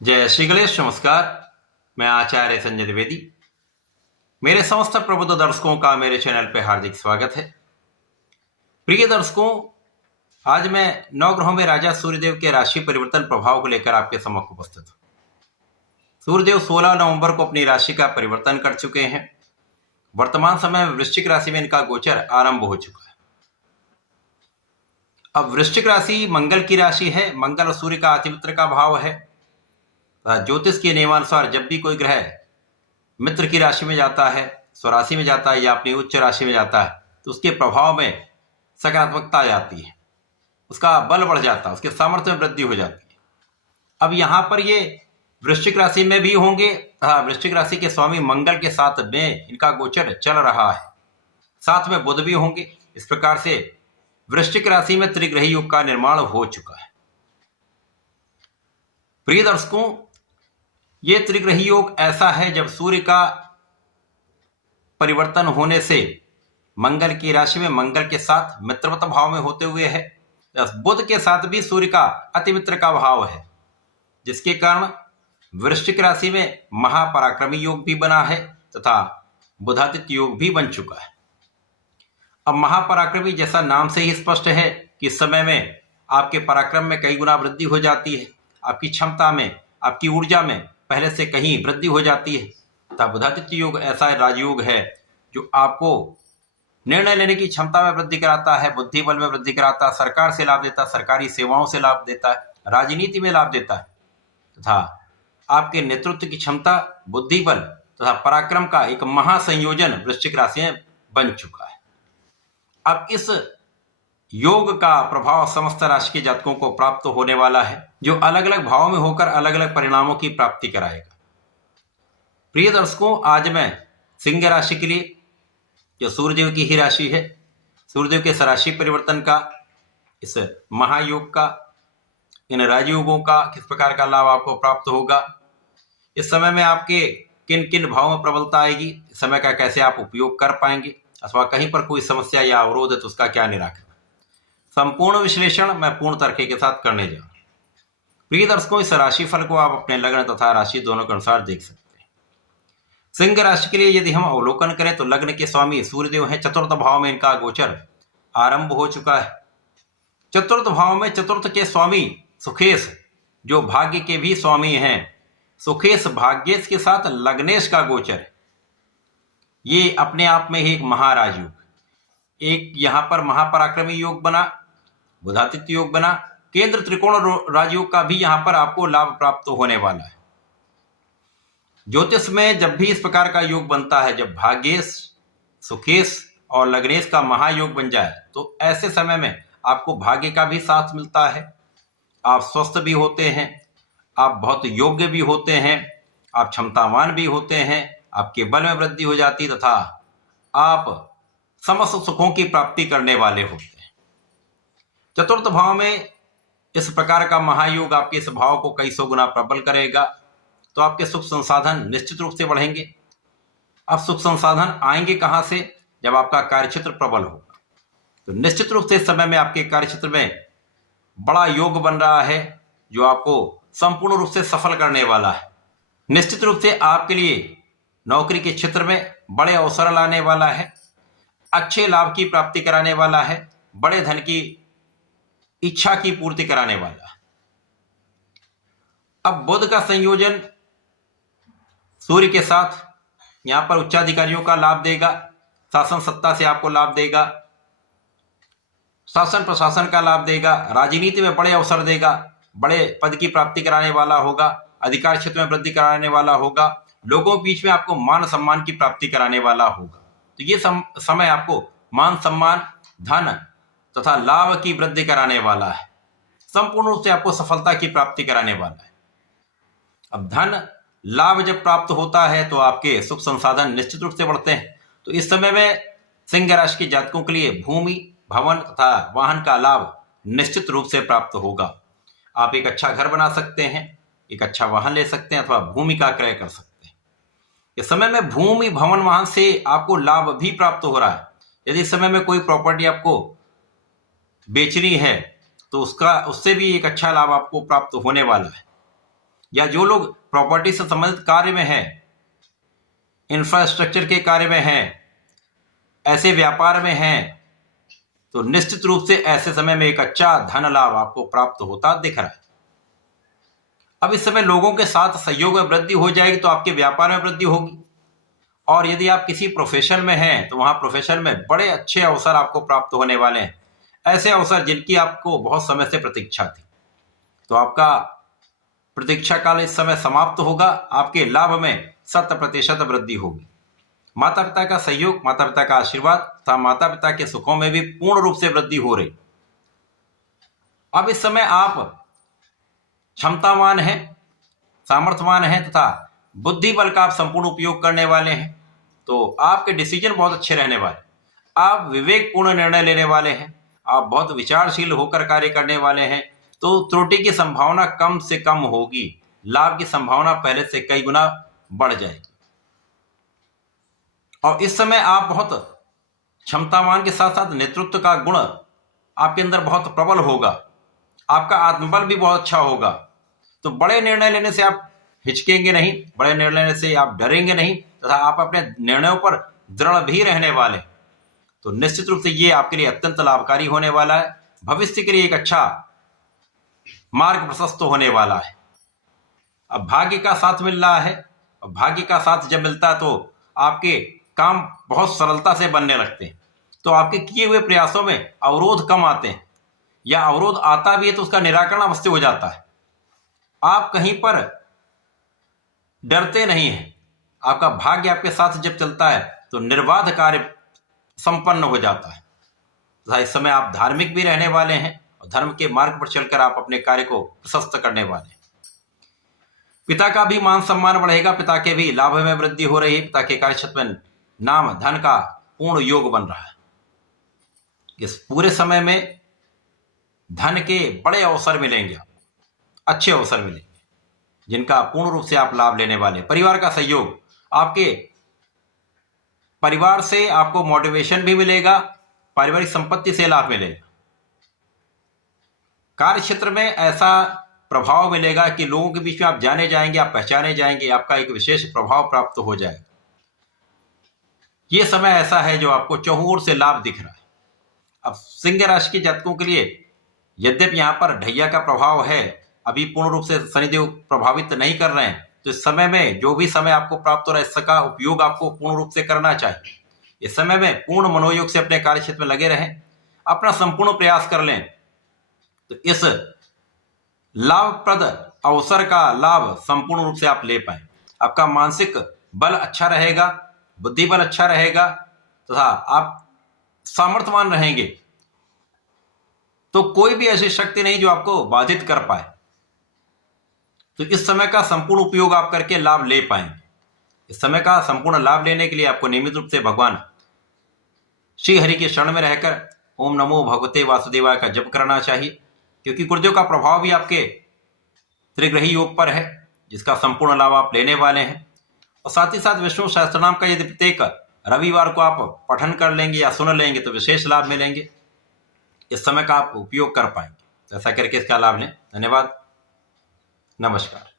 जय श्री गणेश। नमस्कार। मैं आचार्य संजय द्विवेदी। मेरे समस्त प्रबुद्ध दर्शकों का मेरे चैनल पर हार्दिक स्वागत है। प्रिय दर्शकों, आज मैं नवग्रहों में राजा सूर्यदेव के राशि परिवर्तन प्रभाव को लेकर आपके सम्मुख उपस्थित हूं। सूर्यदेव 16 नवंबर को अपनी राशि का परिवर्तन कर चुके हैं। वर्तमान समय में वृश्चिक राशि में इनका गोचर आरंभ हो चुका है। अब वृश्चिक राशि मंगल की राशि है। मंगल और सूर्य का अतिमित्र का भाव है। ज्योतिष के नियमानुसार जब भी कोई ग्रह मित्र की राशि में जाता है, स्वराशि में जाता है या अपनी उच्च राशि में जाता है, तो उसके प्रभाव में सकारात्मकता आ जाती है, उसका बल बढ़ जाता है, उसके सामर्थ्य में वृद्धि हो जाती है। अब यहाँ पर ये वृश्चिक राशि में भी होंगे। वृश्चिक राशि के स्वामी मंगल के साथ में इनका गोचर चल रहा है, साथ में बुध भी होंगे। इस प्रकार से वृश्चिक राशि में त्रिग्रही योग का निर्माण हो चुका है। प्रिय दर्शकों, ये त्रिग्रही योग ऐसा है जब सूर्य का परिवर्तन होने से मंगल की राशि में मंगल के साथ मित्रवत भाव में होते हुए है, बुध के साथ भी सूर्य का अतिमित्र का भाव है, जिसके कारण वृश्चिक राशि में महापराक्रमी योग भी बना है तथा बुधादित्य योग भी बन चुका है। अब महापराक्रमी जैसा नाम से ही स्पष्ट है कि इस समय में आपके पराक्रम में कई गुना वृद्धि हो जाती है, आपकी क्षमता में, आपकी ऊर्जा में पहले से कहीं वृद्धि हो जाती है। तथा बुधादित्य योग ऐसा राजयोग है जो आपको निर्णय लेने की क्षमता में वृद्धि कराता है, बुद्धि बल में वृद्धि कराता है, सरकार से लाभ देता है, सरकारी सेवाओं से लाभ देता है, राजनीति में लाभ देता है तथा आपके नेतृत्व की क्षमता, बुद्धि बल तथा पराक्रम का एक महासंयोजन वृश्चिक राशि में बन चुका है। अब इस योग का प्रभाव समस्त राशि के जातकों को प्राप्त होने वाला है, जो अलग अलग भावों में होकर अलग अलग परिणामों की प्राप्ति कराएगा। प्रिय दर्शकों, आज मैं सिंह राशि के लिए, जो सूर्यदेव की ही राशि है, सूर्यदेव के राशि परिवर्तन का, इस महायोग का, इन राजयोगों का किस प्रकार का लाभ आपको प्राप्त होगा, इस समय में आपके किन किन भावों में प्रबलता आएगी, इस समय का कैसे आप उपयोग कर पाएंगे, अथवा कहीं पर कोई समस्या या अवरोध है तो उसका क्या निराकरण, संपूर्ण विश्लेषण मैं पूर्ण तर्क के साथ करने जा रहा हूं। प्रिय दर्शकों, इस राशि फल को आप अपने लग्न तथा राशि दोनों के अनुसार देख सकते हैं। सिंह राशि के लिए यदि हम अवलोकन करें तो लग्न के स्वामी सूर्यदेव हैं। चतुर्थ भाव में इनका गोचर आरंभ हो चुका है। चतुर्थ भाव में चतुर्थ के स्वामी सुखेश, जो भाग्य के भी स्वामी हैं, सुखेश भाग्येश के साथ लग्नेश का गोचर है। ये अपने आप में ही एक महाराजयोग, एक यहां पर महापराक्रमी योग बना, बुधादित्य योग बना, केंद्र त्रिकोण राजयोग का भी यहां पर आपको लाभ प्राप्त होने वाला है। ज्योतिष में जब भी इस प्रकार का योग बनता है, जब भाग्येश, सुखेश और लग्नेश का महायोग बन जाए, तो ऐसे समय में आपको भाग्य का भी साथ मिलता है, आप स्वस्थ भी होते हैं, आप बहुत योग्य भी होते हैं, आप क्षमतावान भी होते हैं, आपके बल में वृद्धि हो जाती तथा आप समस्त सुखों की प्राप्ति करने वाले होते हैं। चतुर्थ भाव में इस प्रकार का महायोग आपके इस भाव को कई सौ गुना प्रबल करेगा, तो आपके सुख संसाधन निश्चित रूप से बढ़ेंगे। अब सुख संसाधन आएंगे कहां से? जब आपका कार्यक्षेत्र प्रबल होगा, तो निश्चित रूप से इस समय में आपके कार्यक्षेत्र में बड़ा योग बन रहा है, जो आपको संपूर्ण रूप से सफल करने वाला है। निश्चित रूप से आपके लिए नौकरी के क्षेत्र में बड़े अवसर लाने वाला है, अच्छे लाभ की प्राप्ति कराने वाला है, बड़े धन की इच्छा की पूर्ति कराने वाला है। अब बुध का संयोजन सूर्य के साथ यहां पर उच्चाधिकारियों का लाभ देगा, शासन सत्ता से आपको लाभ देगा, शासन प्रशासन का लाभ देगा, राजनीति में बड़े अवसर देगा, बड़े पद की प्राप्ति कराने वाला होगा, अधिकार क्षेत्र में वृद्धि कराने वाला होगा, लोगों के बीच में आपको मान सम्मान की प्राप्ति कराने वाला होगा। तो ये समय आपको मान सम्मान, धन तथा लाभ की वृद्धि कराने वाला है, संपूर्ण रूप से आपको सफलता की प्राप्ति कराने वाला है। अब धन लाभ जब प्राप्त होता है तो आपके सुख संसाधन निश्चित रूप से बढ़ते हैं। तो इस समय में सिंह राशि के जातकों के लिए भूमि, भवन तथा वाहन का लाभ निश्चित रूप से प्राप्त होगा। आप एक अच्छा घर बना सकते हैं, एक अच्छा वाहन ले सकते हैं अथवा भूमि का क्रय कर सकते हैं। इस समय में भूमि, भवन, वाहन से आपको लाभ भी प्राप्त हो रहा है। यदि इस समय में कोई प्रॉपर्टी आपको बेचनी है तो उससे भी एक अच्छा लाभ आपको प्राप्त होने वाला है। या जो लोग प्रॉपर्टी से संबंधित कार्य में हैं, इंफ्रास्ट्रक्चर के कार्य में हैं, ऐसे व्यापार में हैं, तो निश्चित रूप से ऐसे समय में एक अच्छा धन लाभ आपको प्राप्त होता दिख रहा है। अब इस समय लोगों के साथ सहयोग में वृद्धि हो जाएगी तो आपके व्यापार में वृद्धि होगी। और यदि आप किसी प्रोफेशन में हैं तो वहां प्रोफेशन में बड़े अच्छे अवसर आपको प्राप्त होने वाले हैं, ऐसे अवसर जिनकी आपको बहुत समय से प्रतीक्षा थी। तो आपका प्रतीक्षा काल इस समय समाप्त होगा, आपके लाभ में 100% वृद्धि होगी। माता पिता का सहयोग, माता पिता का आशीर्वाद तथा माता पिता के सुखों में भी पूर्ण रूप से वृद्धि हो रही। अब इस समय आप क्षमतावान हैं, सामर्थ्यवान हैं तथा बुद्धि बल का आप संपूर्ण उपयोग करने वाले हैं। तो आपके डिसीजन बहुत अच्छे रहने वाले, आप विवेकपूर्ण निर्णय लेने वाले हैं, आप बहुत विचारशील होकर कार्य करने वाले हैं। तो त्रुटि की संभावना कम से कम होगी, लाभ की संभावना पहले से कई गुना बढ़ जाएगी। और इस समय आप बहुत क्षमतावान के साथ साथ नेतृत्व का गुण आपके अंदर बहुत प्रबल होगा, आपका आत्मबल भी बहुत अच्छा होगा। तो बड़े निर्णय लेने से आप हिचकेंगे नहीं, बड़े निर्णय लेने से आप डरेंगे नहीं तथा आप अपने निर्णयों पर दृढ़ भी रहने वाले। तो निश्चित रूप से ये आपके लिए अत्यंत लाभकारी होने वाला है। भविष्य के लिए एक अच्छा मार्ग प्रशस्त होने वाला है। अब भाग्य का साथ मिल रहा है, और भाग्य का साथ जब मिलता है तो आपके काम बहुत सरलता से बनने लगते हैं। तो आपके किए हुए प्रयासों में अवरोध कम आते हैं, या अवरोध आता भी है तो उसका निराकरण अवश्य हो जाता है। आप कहीं पर डरते नहीं हैं, आपका भाग्य आपके साथ जब चलता है तो निर्बाध कार्य संपन्न हो जाता है। तथा इस समय आप धार्मिक भी रहने वाले हैं और धर्म के मार्ग पर चलकर आप अपने कार्य को प्रशस्त करने वाले हैं। पिता का भी मान सम्मान बढ़ेगा, पिता के भी लाभ में वृद्धि हो रही है, पिता के कार्यक्षेत्र में नाम धन का पूर्ण योग बन रहा है। इस पूरे समय में धन के बड़े अवसर मिलेंगे, अच्छे अवसर मिलेंगे जिनका पूर्ण रूप से आप लाभ लेने वाले। परिवार का सहयोग, आपके परिवार से आपको मोटिवेशन भी मिलेगा, पारिवारिक संपत्ति से लाभ मिलेगा। कार्य क्षेत्र में ऐसा प्रभाव मिलेगा कि लोगों के बीच में आप जाने जाएंगे, आप पहचाने जाएंगे, आपका एक विशेष प्रभाव प्राप्त हो जाएगा। यह समय ऐसा है जो आपको चहुओर से लाभ दिख रहा है। अब सिंह राशि के जातकों के लिए यद्यपि यहां पर ढैया का प्रभाव है, अभी पूर्ण रूप से शनिदेव प्रभावित नहीं कर रहे हैं, तो इस समय में जो भी समय आपको प्राप्त हो रहा है इसका उपयोग आपको पूर्ण रूप से करना चाहिए। इस समय में पूर्ण मनोयोग से अपने कार्य क्षेत्र में लगे रहें, अपना संपूर्ण प्रयास कर लें, तो इस लाभप्रद अवसर का लाभ संपूर्ण रूप से आप ले पाए। आपका मानसिक बल अच्छा रहेगा, बुद्धि बल अच्छा रहेगा तथा आप सामर्थ्यवान रहेंगे। तो कोई भी ऐसी शक्ति नहीं जो आपको बाधित कर पाए। तो इस समय का संपूर्ण उपयोग आप करके लाभ ले पाएंगे। इस समय का संपूर्ण लाभ लेने के लिए आपको नियमित रूप से भगवान श्री हरि के शरण में रहकर ओम नमो भगवते वासुदेवाय का जप करना चाहिए, क्योंकि गुरुदेव का प्रभाव भी आपके त्रिग्रही योग पर है, जिसका संपूर्ण लाभ आप लेने वाले हैं। और साथ ही साथ विष्णु सहस्त्रनाम का यदि प्रत्येक रविवार को आप पठन कर लेंगे या सुन लेंगे तो विशेष लाभ मिलेंगे। इस समय का आप उपयोग कर पाएंगे। ऐसा करके इसका लाभ लें। धन्यवाद, नमस्कार।